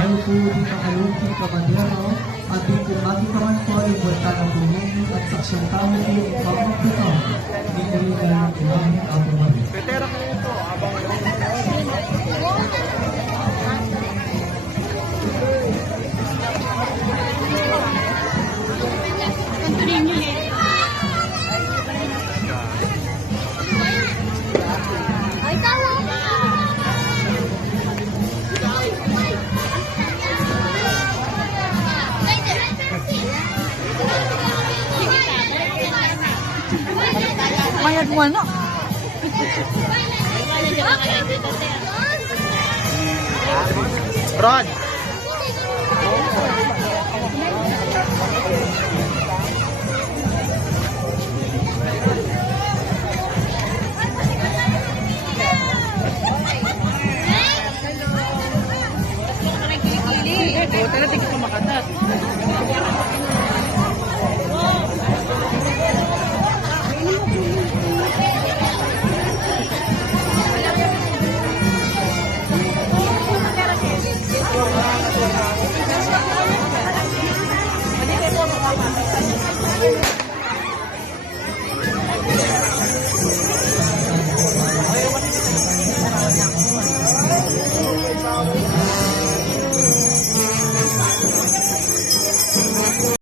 Mayo po di kakalungking kabandero at di kung magikaman po ay buwata ng tumungin at saksyang tao po ang pamagpito di kuligan ng ilang Ate Marie. Petera ka ito, abang Mayat mo ano? Rod! Ito na tingin ko makatat.